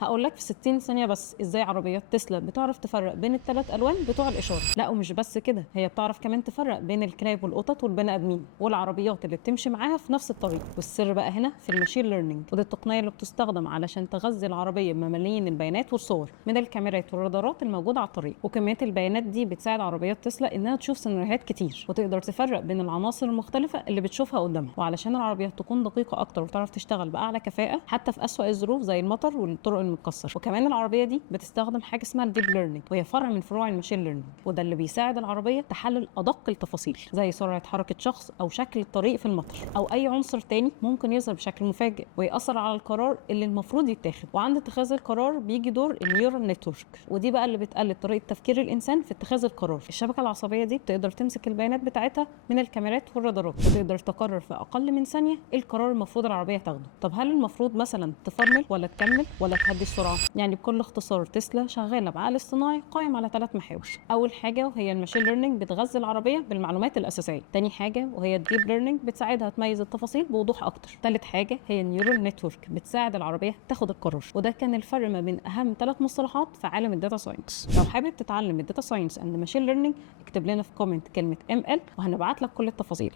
هقول لك في 60 ثانية بس ازاي عربيات تسلا بتعرف تفرق بين الثلاث الوان بتوع الاشارة. لا ومش بس كده، هي بتعرف كمان تفرق بين الكلاب والقطط والبني ادمين والعربيات اللي بتمشي معاها في نفس الطريق. والسر بقى هنا في الماشين ليرنينج، ودي التقنية اللي بتستخدم علشان تغذي العربية بملايين البيانات والصور من الكاميرات والرادارات الموجودة على الطريق. وكمية البيانات دي بتساعد عربيات تسلا انها تشوف سيناريوهات كتير وتقدر تفرق بين العناصر المختلفة اللي بتشوفها قدامها. وعلشان العربيات تكون دقيقة اكتر وتعرف تشتغل باعلى كفاءة حتى في اسوأ الظروف زي المطر والطرق المتكسرة. وكمان العربيه دي بتستخدم حاجه اسمها الديب ليرنينج، وهي فرع من فروع الماشين ليرنينج، وده اللي بيساعد العربيه تحلل ادق التفاصيل زي سرعه حركه شخص او شكل الطريق في المطر او اي عنصر تاني ممكن يظهر بشكل مفاجئ ويأثر على القرار اللي المفروض يتاخد. وعند اتخاذ القرار بيجي دور النيورال نتورك، ودي بقى اللي بتقلد طريقه تفكير الانسان في اتخاذ القرار. الشبكه العصبيه دي بتقدر تمسك البيانات بتاعتها من الكاميرات والرادارات وتقدر تقرر في اقل من ثانيه ايه القرار المفروض العربيه تاخده. طب هل المفروض مثلا تفرمل ولا تكمل ولا تهدي السرعه؟ يعني بكل اختصار تسلا شغاله بعقل اصطناعي قائم على 3 محاور. اول حاجه وهي الماشين ليرنينج بتغذي العربيه بالمعلومات الاساسيه. تاني حاجه وهي الديب ليرنينج بتساعدها تميز التفاصيل بوضوح اكتر. تالت حاجه هي النيورال نتورك بتساعد العربيه تاخد القرار. وده كان الفرق ما بين اهم 3 مصطلحات في عالم الداتا ساينس. لو حابب تتعلم الداتا ساينس اند ماشين ليرنينج اكتب لنا في كومنت كلمه ML وهنبعت لك كل التفاصيل.